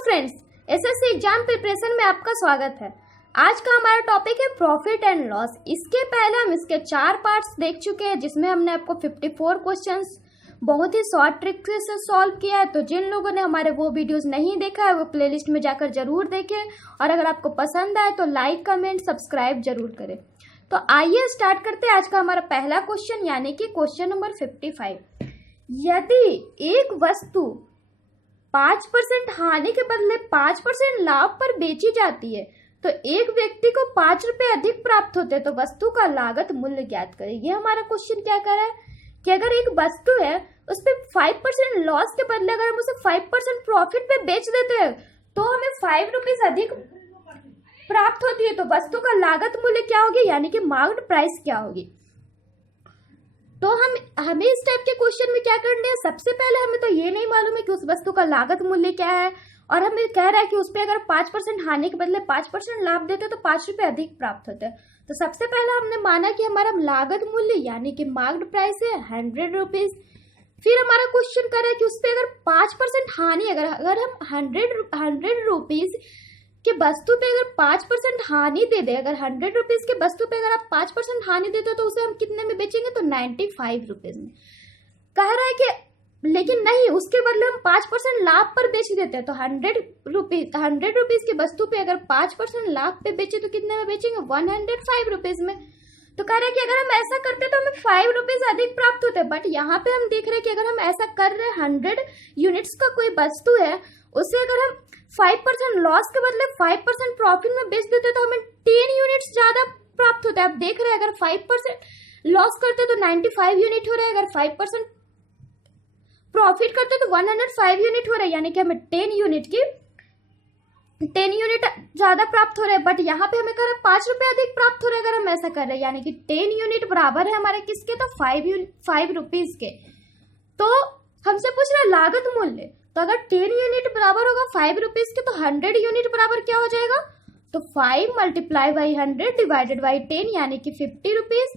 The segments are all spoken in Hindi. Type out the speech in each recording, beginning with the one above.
फ्रेंड्स, एसएससी एग्जाम प्रिपरेशन में आपका स्वागत है। आज का हमारा टॉपिक है प्रॉफिट एंड लॉस। इसके पहले हम इसके 4 पार्ट्स देख चुके हैं, जिसमें हमने आपको 54 क्वेश्चंस बहुत ही शॉर्ट ट्रिक से सॉल्व किया है। तो जिन लोगों ने हमारे वो वीडियोस नहीं देखा है वो प्लेलिस्ट में जाकर जरूर देखें, और अगर आपको पसंद आए तो लाइक, कमेंट, सब्सक्राइब जरूर करें। तो आइए स्टार्ट करते हैं आज का हमारा पहला क्वेश्चन, यानी कि क्वेश्चन नंबर 55। यदि एक वस्तु 5% हानि के बदले 5% लाभ पर बेची जाती है तो एक व्यक्ति को 5 रुपए अधिक प्राप्त होते हैं, तो वस्तु का लागत मूल्य ज्ञात करें। ये हमारा क्वेश्चन क्या कर रहा है कि अगर एक वस्तु है उस पर 5% लॉस के बदले अगर हम उसे 5% प्रॉफिट पे बेच देते हैं तो हमें 5 रुपीज अधिक प्राप्त होती है। तो वस्तु का लागत मूल्य क्या होगी, यानी कि मार्केट प्राइस क्या होगी। तो हमें इस टाइप के क्वेश्चन में क्या करना है, सबसे पहले हमें तो ये नहीं मालूम है कि उस वस्तु का लागत मूल्य क्या है, और हमें कह रहा है कि उस पर अगर 5% हानि के बदले 5% लाभ देते तो 5 रुपए अधिक प्राप्त होते हैं। तो सबसे पहले हमने माना कि हमारा लागत मूल्य यानी कि मार्केट प्राइस है 100 रुपीज। फिर हमारा क्वेश्चन कर रहा है कि उस पर अगर 5% हानि, अगर हम 100 रुपीज कि वस्तु पे अगर 5% हानि दे दे, अगर 100 रुपीज के वस्तु पे अगर आप 5% हानि देते हो तो उसे हम कितने में बेचेंगे, तो 95 रुपीज में। कह रहा है कि लेकिन नहीं, उसके बदले हम 5% लाभ पर बेच देते हैं। तो 100 रुपीज की वस्तु पे अगर 5% लाभ पे बेचे तो कितने में बेचेंगे, 105 रुपीज में। तो कह रहा है कि अगर हम ऐसा करते तो हमें 5 रुपीज अधिक प्राप्त होते। बट यहाँ पे हम देख रहे हैं कि अगर हम ऐसा कर रहे हैं, 100 यूनिट्स का कोई वस्तु है, उसे अगर हम 5% लॉस के बदले 5% प्रॉफिट में बेच देते तो हमें 10 यूनिट्स ज्यादा प्राप्त होता है। आप देख रहे हैं अगर 5% लॉस करते तो 95 यूनिट हो रहे हैं, अगर 5% प्रॉफिट करते तो 105 यूनिट हो रहे हैं, यानी कि हमें 10 यूनिट ज्यादा प्राप्त हो रहे हैं। बट यहाँ पे हमें कर 5 रुपए अधिक प्राप्त हो रहे हैं अगर हम ऐसा कर रहे हैं, यानी कि 10 यूनिट बराबर है हमारे किसके, तो 5 रुपीज के। तो हमसे पूछ रहा है लागत मूल्य, तो अगर 10 यूनिट बराबर होगा 5 रुपीज के तो 100 यूनिट बराबर क्या हो जाएगा, तो 5 मल्टीप्लाई बाई 100 डिवाइडेड बाई 10 यानी कि 50 rupees.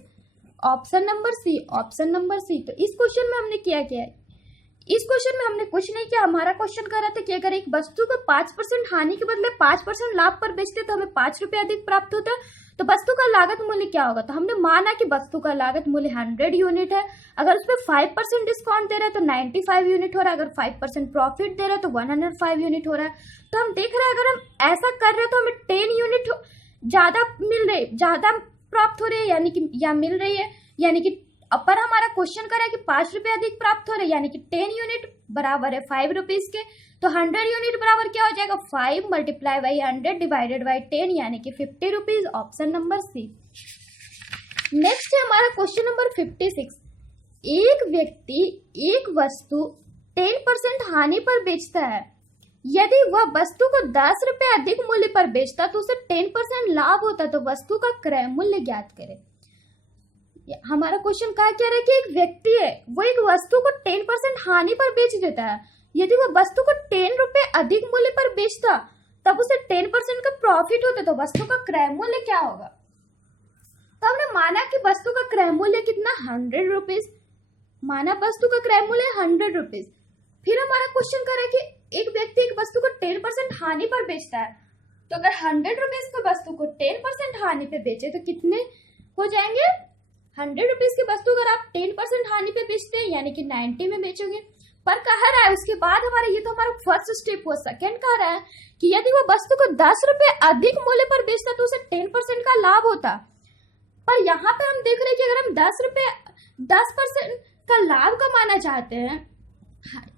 Option number C, option number C. तो इस क्वेश्चन में हमने क्या किया है, इस क्वेश्चन में हमने कुछ नहीं किया। हमारा क्वेश्चन कर रहा था कि अगर एक वस्तु को 5% हानि के बदले 5% लाभ पर बेचते तो हमें 5 रुपए अधिक प्राप्त होता है, तो वस्तु का लागत मूल्य क्या होगा। तो हमने माना कि वस्तु का लागत मूल्य 100 यूनिट है, अगर उस पर 5% डिस्काउंट दे रहा है तो 95 यूनिट हो रहा है, अगर 5% प्रॉफिट दे रहा है तो 105 यूनिट हो रहा है। तो हम देख रहे हैं अगर हम ऐसा कर रहे हैं तो हमें 10 यूनिट ज्यादा प्राप्त हो रही है, यानी कि या मिल रही है, यानी कि अपर हमारा क्वेश्चन कर रहा है कि 5 रुपए अधिक प्राप्त हो रहे हैं, यानी कि 10 यूनिट बराबर है 5 रुपीज के। तो 100 यूनिट बराबर क्या हो जाएगा, 5 मल्टीप्लाई बाई 100 डिवाइडेड बाई 10 यानी कि 50 rupees. Option number C. Next है हमारा क्वेश्चन नंबर 56। एक व्यक्ति एक वस्तु 10% हानि पर बेचता है, यदि वह वस्तु को 10 रुपए अधिक मूल्य पर बेचता तो उसे 10% लाभ होता, तो वस्तु का क्रय मूल्य ज्ञात करें। हमारा क्वेश्चन क्या कह रहा है कि एक व्यक्ति है वो एक वस्तु को 10% हानि पर बेच देता है, यदि वो वस्तु को 10 रुपए अधिक मूल्य पर बेचता तब उसे 10% का प्रॉफिट होता, तो वस्तु का क्रय मूल्य क्या होगा। तो हमने माना कि वस्तु का क्रय मूल्य कितना, 100 रुपीज। माना वस्तु का क्रय मूल्य 100 रुपीज। फिर हमारा क्वेश्चन कर रहा है कि एक व्यक्ति एक वस्तु को 10% हानि पर बेचता है, तो अगर 100 रुपीज की वस्तु को 10% हानि पे बेचे तो कितने हो जाएंगे, 100 रुपीज की वस्तु अगर आप 10% हानि पे बेचते हैं यानी कि 90 में बेचोगे। पर कह रहा है उसके बाद हमारा, ये तो हमारा फर्स्ट स्टेप हुआ। सेकंड कह रहा है कि यदि वो वस्तु को 10 रुपए अधिक मूल्य पर बेचता तो उसे 10% का लाभ होता। पर यहाँ पे हम देख रहे हैं कि अगर हम 10% का लाभ कमाना चाहते हैं,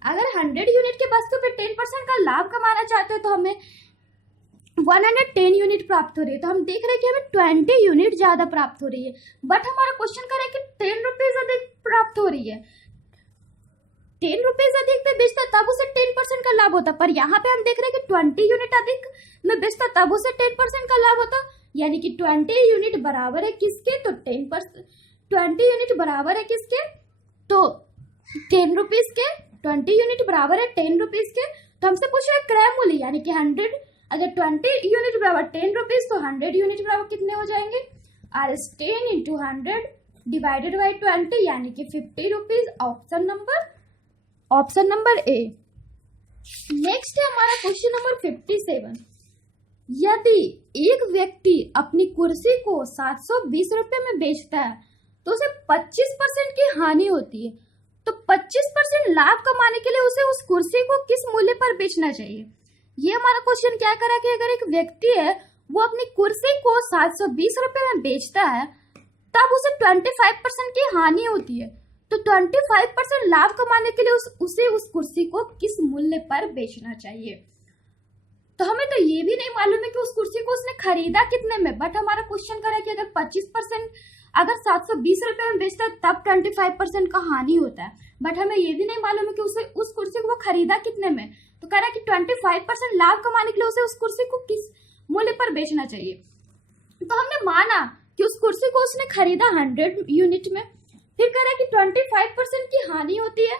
अगर 100 यूनिट के वस्तु पे 10% का लाभ कमाना चाहते हैं तो हमें 110 यूनिट प्राप्त हो रही है। तो हम देख रहे हैं कि हमें 20 यूनिट ज्यादा प्राप्त हो रही है। बट हमारा क्वेश्चन कर रहा है कि 10 रुपीज अधिक प्राप्त हो रही है, 10 रुपीज अधिक पे बेचता तब उसे 10% का लाभ होता। पर यहाँ पे हम देख रहे हैं कि 20 यूनिट अधिक में बेचता तब उसे 10% का लाभ होता, यानी कि 20 यूनिट बराबर है किसके, तो 10%। 20 यूनिट बराबर है किसके, तो 10 रुपीज के। 20 यूनिट बराबर है 10 रुपीज के। तो हमसे पूछ रहे क्रय मूल्य, यानी कि 100, अगर 20 यूनिट बराबर 10 रुपीज तो 100 यूनिट बराबर कितने हो जाएंगे, R10 इंटू 100 डिवाइडेड बाई 20 यानी कि 50 rupees. Option number A. Next है हमारा क्वेश्चन नंबर 57, यदि एक व्यक्ति अपनी कुर्सी को 720 रुपए में बेचता है तो उसे 25% की हानि होती है, तो 25% लाभ कमाने के लिए उसे उस कुर्सी को किस मूल्य पर बेचना चाहिए। ये हमारा क्वेश्चन क्या करा कि अगर एक व्यक्ति है वो अपनी कुर्सी को 720 रुपए में बेचता है तब उसे 25% की हानि होती है, तो 25% लाभ कमाने के लिए उसे उस कुर्सी को किस मूल्य पर बेचना चाहिए। तो हमें तो ये भी नहीं मालूम है कि उस कुर्सी को उसने खरीदा कितने में, बट हमारा क्वेश्चन करा कि अगर 25% अगर 720 रुपए में बेचता है तब 25% का हानि होता है, बट हमें ये भी नहीं मालूम है कि उसे उस कुर्सी को वो खरीदा कितने में। तो कह रहा है कि 25% लाभ कमाने के लिए उसे उस कुर्सी को किस मूल्य पर बेचना चाहिए। तो हमने माना कि उस कुर्सी को उसने खरीदा 100 यूनिट में, फिर कह रहा है कि 25% की हानि होती है।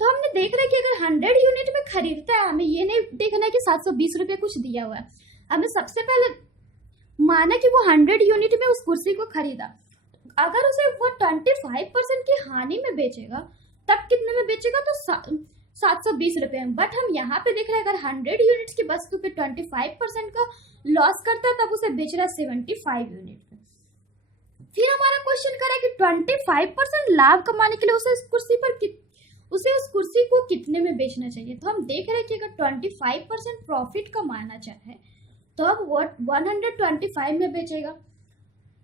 तो हमने देख रहे हैं कि अगर 100 यूनिट में खरीदता है, हमें ये नहीं देखना है कि 720 रुपए कुछ दिया हुआ है, हमें सबसे पहले माना कि वो 100 यूनिट में उस कुर्सी को खरीदा। अगर उसे वो 25% की हानि में बेचेगा तब कितने में बेचेगा, तो 720 रुपए में। बट हम यहाँ पे देख रहे हैं अगर 100 यूनिट की वस्तु पे 25% का लॉस करता है तब उसे बेच रहा है 75 यूनिट में। फिर हमारा क्वेश्चन करा कि 25% लाभ कमाने के लिए उसे उस कुर्सी को कितने में बेचना चाहिए। तो हम देख रहे हैं कि अगर 25% प्रॉफिट कमाना चाहे तो अब वो 125 में बेचेगा।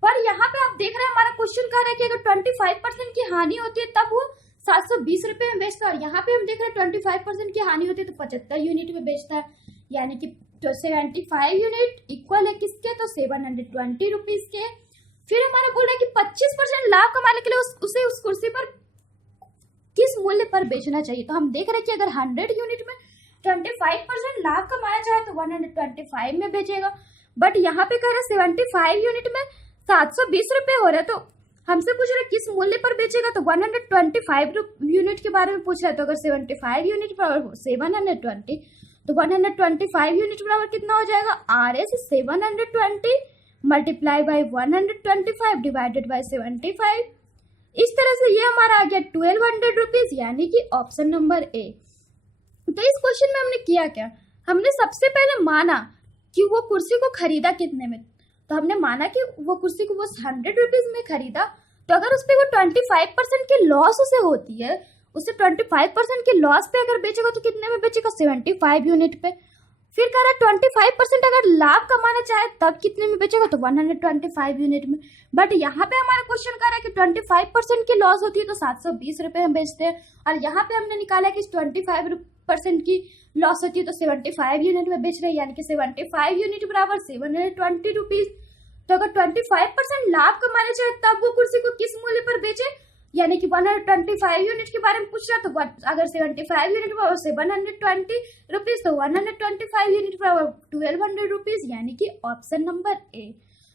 पर यहाँ पे आप देख रहे हैं हमारा क्वेश्चन कह रहा है कि अगर 25% की हानि होती है तब वो 720 रुपए में बेचता है, और यहाँ पे हम देख रहे हैं 25% की हानि होती है तो 75 यूनिट में बेचता है, यानी कि 75 यूनिट इक्वल है किसके, तो 720 रुपीज के। फिर हमारा बोल रहा है कि 25% लाभ कमाने के लिए उसे उस कुर्सी पर किस मूल्य पर बेचना चाहिए। तो हम देख रहे हैं कि अगर 100 यूनिट में 25% लाभ कमाना चाहे तो 125 में बेचेगा, बट यहाँ पे कह रहे 75 यूनिट में 720 रुपए हो रहे, तो हमसे पूछ रहे किस मूल्य पर बेचेगा, तो 125 यूनिट के बारे में पूछ रहा है। तो अगर 75 यूनिट बराबर 720 तो 125 यूनिट बराबर कितना हो जाएगा, RS 720 multiply by 125 divided by 75। इस तरह से ये हमारा आ गया 1200 रुपीज, यानी कि ऑप्शन नंबर ए। तो इस क्वेश्चन में हमने किया क्या, हमने सबसे पहले माना कि वो कुर्सी को खरीदा कितने में। तो हमने माना कि वो कुर्सी को वो 100 रुपीज में खरीदा, तो अगर उस पर वो 25% की लॉस उसे होती है, उसे 25% की लॉस पे अगर बेचेगा तो कितने में बेचेगा, 75 यूनिट पे। फिर कह रहा है 25% अगर लाभ कमाना चाहे तब कितने में बेचेगा, तो 125 यूनिट में। बट यहाँ पे हमारा क्वेश्चन कह रहा है कि 25% की लॉस होती है तो 720 रुपए हम बेचते हैं, और यहाँ पे हमने निकाला कि 25% की लॉस होती है तो 75 यूनिट में बेच रहे हैं, यानी कि 75 यूनिट बराबर 720 रुपीज। तो अगर 25% लाभ कमाना चाहे तब वो कुर्सी को किस मूल्य पर बेचे, यानी कि 125 यूनिट के बारे में पूछ रहा, तो अगर 75 यूनिट बराबर 720 रुपीज तो 125 यूनिट बराबर 1200 रुपीज, यानी कि ऑप्शन नंबर ए।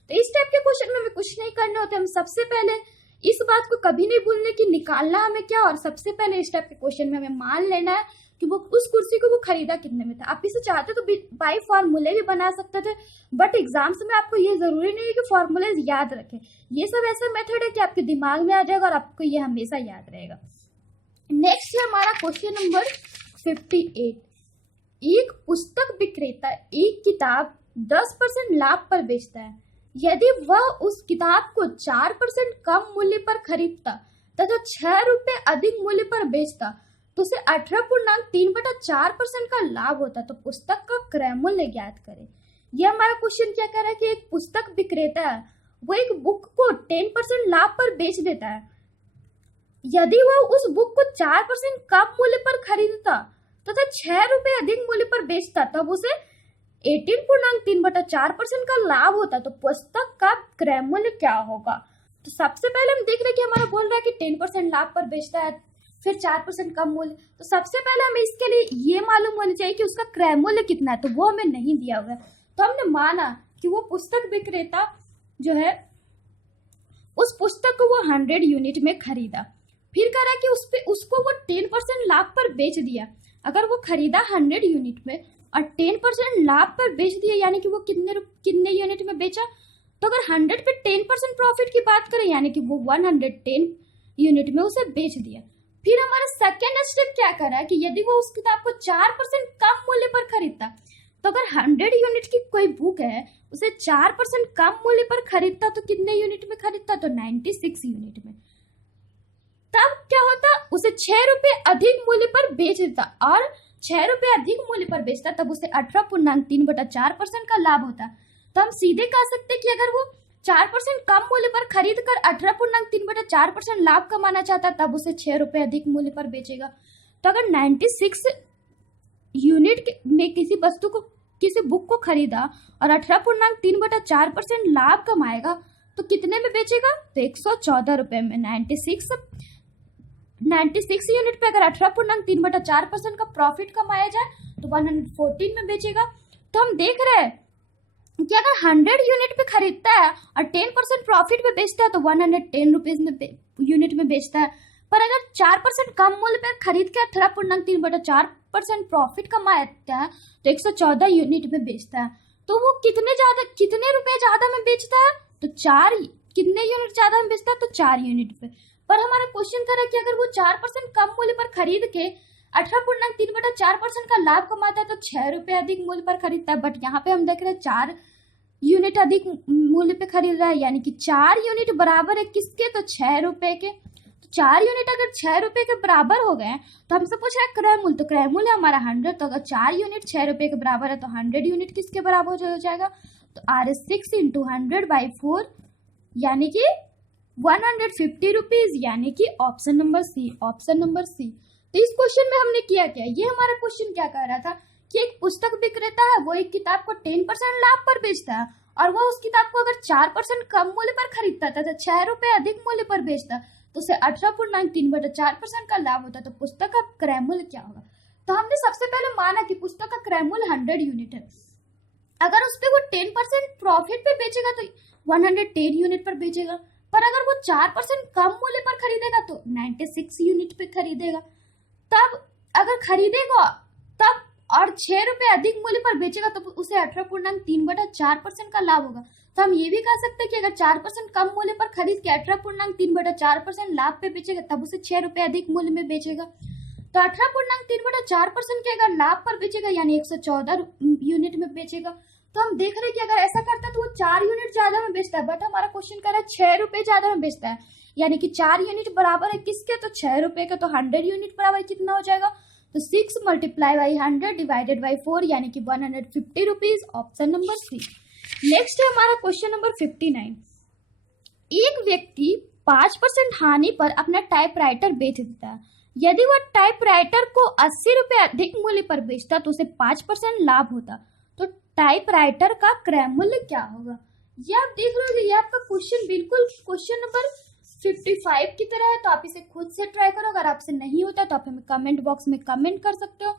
तो इस टाइप के क्वेश्चन में हमें कुछ नहीं करने होते, हम सबसे पहले इस बात को कभी नहीं भूलने की निकालना हमें क्या, और सबसे पहले इस टाइप के क्वेश्चन में हमें मान लेना है कि वो उस कुर्सी को वो खरीदा कितने में था। आप इसे चाहते तो बाई फॉर्मूले भी बना सकते थे, बट एग्जाम्स में आपको ये जरूरी नहीं है कि फॉर्मूले याद रखें। ये सब ऐसा मेथड है कि आपके दिमाग में आ जाएगा और आपको ये हमेशा याद रहेगा। नेक्स्ट है हमारा क्वेश्चन नंबर 58। एक पुस्तक विक्रेता एक किताब 10% लाभ पर बेचता है, यदि वह उस किताब को 4% कम मूल्य पर खरीदता तथा 6 रुपए अधिक मूल्य पर बेचता तो उसे 18.3/4% का लाभ होता। तो पुस्तक का क्रय मूल्य ज्ञात करें। यह हमारा क्वेश्चन क्या कह रहा है कि एक पुस्तक विक्रेता है वो एक बुक को 10% लाभ पर बेच देता है, यदि वह उस बुक को 4% कम मूल्य पर खरीदता तथा 6 रुपए अधिक मूल्य पर बेचता तब उसे 18.3/4% का लाभ होता। तो पुस्तक का क्रय मूल्य क्या होगा। तो सबसे पहले हम देख रहे हैं कि हमारा बोल रहा है कि 10% लाभ पर बेचता है, फिर 4% कम मूल्य। तो सबसे पहले हमें इसके लिए ये मालूम होना चाहिए कि उसका क्रय मूल्य कितना है, तो वो हमें नहीं दिया हुआ है। तो हमने माना कि वो पुस्तक विक्रेता जो है उस पुस्तक को वो 100 यूनिट में खरीदा, फिर कह रहा है कि उसको वो 10% लाभ पर बेच दिया। अगर वो खरीदा 100 यूनिट में और 10% लाभ पर बेच दिया, यानी कि वो कितने यूनिट में बेचा, तो अगर 100 पे 10% प्रॉफिट की बात करें यानी कि वो 110 यूनिट में उसे बेच दिया। फिर हमारा सेकेंड स्टेप क्या कर रहा है कि यदि वो उस किताब को 4% कम मूल्य पर खरीदता, तो अगर 100 यूनिट की कोई बुक है उसे 4% कम मूल्य पर खरीदता तो कितने यूनिट में खरीदता, तो 96 यूनिट में। तब क्या होता, उसे 6 रुपए अधिक मूल्य पर बेच देता, और 6 रुपए अधिक मूल्य पर बेचता तब उसे 18.3/4% का लाभ होता। तो हम सीधे कह सकते हैं कि अगर वो 4% कम मूल्य पर खरीद कर 18.3/4% लाभ कमाना चाहता तब उसे 6 रुपए अधिक मूल्य पर बेचेगा। तो अगर 96 यूनिट में किसी वस्तु को, किसी बुक को खरीदा और 18.3/4% लाभ कमाएगा तो कितने में बेचेगा, तो 114 रुपए में। 96 यूनिट पे अगर 18.3/4% का प्रॉफिट कमाया जाए तो 114 में बेचेगा। तो हम देख रहे हैं कि अगर 100 यूनिट पे खरीदता है और 10% प्रॉफिट पे बेचता है तो 110 रुपीज में यूनिट में बेचता है। पर अगर 4% कम मूल्य पे खरीद के 18.3/4% प्रॉफिट कमाता है तो 114 यूनिट में बेचता है। तो वो कितने रुपए ज्यादा में बेचता है, तो कितने यूनिट ज्यादा में बेचता है, तो 4 यूनिट पे। पर हमारा क्वेश्चन कर रहा है कि अगर वो 4% कम मूल्य पर खरीद के 18.3/4% का लाभ कमाता है तो 6 रुपए अधिक मूल्य पर खरीदता है। बट यहाँ पे हम देख रहे हैं 4 यूनिट अधिक मूल्य पे खरीद रहा है, यानी कि 4 यूनिट बराबर है किसके, तो 6 रुपए के। तो 4 यूनिट अगर 6 रुपए के बराबर हो गए तो हमसे पूछ रहा है क्रय मूल्य, तो क्रय मूल्य हमारा 100। तो अगर 4 यूनिट 6 रुपए के बराबर है तो 100 यूनिट किसके बराबर हो जाएगा, तो R6 × 100/4 यानी कि 150 रुपीज, यानी कि ऑप्शन नंबर सी। तो इस क्वेश्चन में हमने किया क्या, ये हमारा क्वेश्चन क्या कह रहा था कि एक पुस्तक विक्रेता है, वो एक किताब को 10% लाभ पर बेचता है और वो उस किताब को अगर 4% कम मूल्य पर खरीदता था तो 6 रुपए अधिक मूल्य पर बेचता तो उसे 18.3/4% का लाभ होता। तो पुस्तक का क्रय मूल्य क्या होगा, तो हमने सबसे पहले माना कि पुस्तक का क्रय मूल्य 100 यूनिट है। अगर उस पर वो 10% प्रॉफिट पे बेचेगा तो 110 यूनिट पर बेचेगा, पर अगर वो 4% कम मूल्य पर खरीदेगा तो 96 यूनिट पे खरीदेगा। तब अगर खरीदेगा तब और 6 रुपए अधिक मूल्य पर बेचेगा तो उसे 18.3/4% का लाभ होगा। तो हम ये भी कह सकते हैं कि अगर 4% कम मूल्य पर खरीद के 18.3/4% लाभ पे बेचेगा तब उसे 6 रुपए अधिक मूल्य में बेचेगा। तो 18.3/4% के अगर लाभ पर बेचेगा यानी 114 यूनिट में बेचेगा। तो हम देख रहे हैं कि अगर ऐसा करता है तो वो 4 यूनिट ज्यादा में बेचता है, बट हमारा क्वेश्चन कर रहा है 6 रुपए ज्यादा में बेचता है, यानी कि 4 यूनिट बराबर है किसके, तो 6 रुपए के। तो 100 यूनिट बराबर कितना हो जाएगा, तो 6 × 100 / 4 यानी कि 150 rupees, option number C. Next है हमारा क्वेश्चन नंबर 59। एक व्यक्ति 5% हानि पर अपना टाइपराइटर बेच देता है। यदि वह टाइपराइटर को 80 रुपए अधिक मूल्य पर बेचता तो उसे 5% लाभ होता। तो टाइपराइटर का क्रय मूल्य क्या होगा, ये आप देख रहे हो, ये आपका क्वेश्चन बिल्कुल क्वेश्चन नंबर 55 की तरह है। तो आप इसे खुद से ट्राई करो, अगर आपसे नहीं होता तो आप हमें कमेंट बॉक्स में कमेंट कर सकते हो।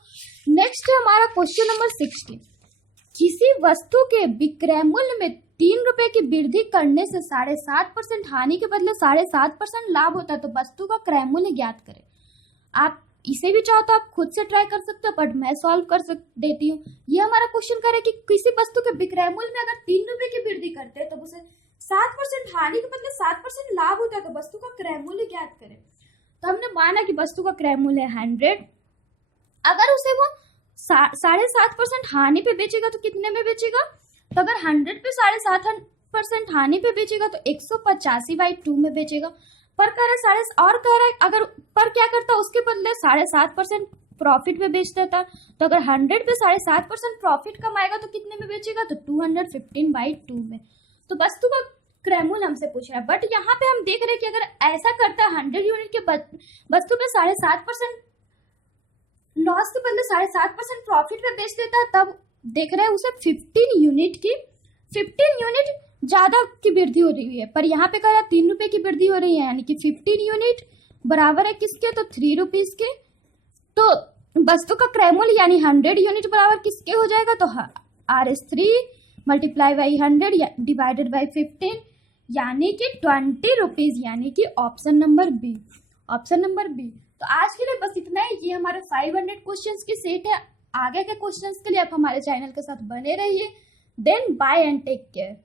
नेक्स्ट है हमारा क्वेश्चन नंबर 60। किसी वस्तु के विक्रय मूल्य में 3 रुपए की वृद्धि करने से 7.5% हानि के बदले 7.5% लाभ होता है। तो वस्तु का क्रय मूल्य ज्ञात करें। आप इसे भी चाहो तो आप खुद से ट्राई कर सकते हो, बट मैं सॉल्व कर देती हूँ। ये हमारा क्वेश्चन करे कि किसी वस्तु के विक्रय मूल्य में अगर 3 रुपए की वृद्धि करते हैं तो उसे 7% हानि के बदले 7% लाभ होता है। तो वस्तु का क्रय मूल्य ज्ञात करें। तो हमने माना कि वस्तु का क्रय मूल्य है 100। अगर उसे वो 7.5% हानि पे बेचेगा तो कितने में बेचेगा, तो अगर 100 पे 7.5% हानि पे बेचेगा तो 185/2 में बेचेगा। पर कह रहा है अगर पर क्या करता उसके बदले 7.5% प्रॉफिट पे बेच देता। तो अगर 100 पे 7.5% प्रॉफिट कमाएगा तो कितने में बेचेगा, तो 215/2 में। तो वस्तु का क्रय मूल्य हमसे पूछ रहा है, बट यहाँ पे हम देख रहे हैं कि अगर ऐसा करता है 100 यूनिट के वस्तु पे 7.5% लॉस के बदले 7.5% प्रॉफिट पे बेच देता है, तब देख रहे हैं उसे 15 यूनिट ज्यादा की वृद्धि हो रही है। पर यहाँ पे कह रहा है 3 रुपए की वृद्धि हो रही है, यानी कि 15 यूनिट बराबर है किसके, तो 3 रुपीज के। तो वस्तु का क्रय मूल्य यानी 100 यूनिट बराबर किसके हो जाएगा, तो RS3 × 100 / 15 यानी कि 20 रुपीज, यानी कि ऑप्शन नंबर बी। तो आज के लिए बस इतना ही। ये हमारे 500 क्वेश्चंस की सेट है। आगे के क्वेश्चंस के लिए आप हमारे चैनल के साथ बने रहिए। Then bye and take care.